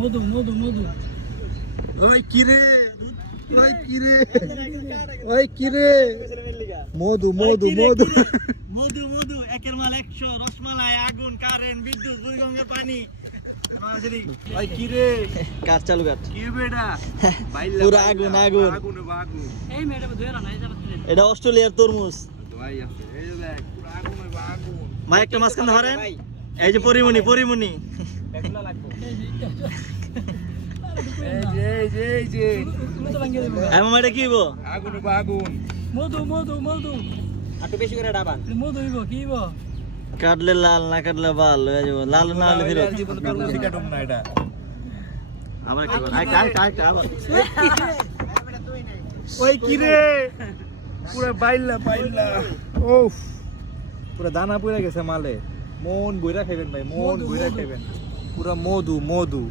মধু মধু মধু ওই কিরে ওই কিরে ওই কিরে মধু মধু মধু মধু মধু একের মাল 100 রসমালাই আগুন কারেন্ট বিদ্যুৎ দুর্গঙ্গের পানি ওই কিরে কার চালু কাট কি বেটা পুরো আগুন আগুন আগুন আগুন এই মেয়েটা ধরে না এই যাবে এটা অস্ট্রেলিয়ার তরমুজ ভাই আছে এই যে দেখ পুরো আগুন আগুন ভাই একটা মাঝখানে ধরেন এই যে পরিমণি পরিমণি এগুলা লাগবে এই যে তুমি তো ভাঙিয়ে দেবে এমন এটা কি বো আগুন আগুন মধু মধু মধু একটু বেশি করে ডাবান মধু হইব কি হইব কাটলে লাল না কাটলে বাল হয়ে যাবে লাল না হলে ফেরত জীবনে তরমুজ কাটুম না এটা আবার কি আই আবার ওই কিরে পুরো বাইল্লা ওফ পুরো দানা পড়ে গেছে মালে মন বইরা খাইবেন ভাই মন বইরা খাইবেন পুরো মধু মধু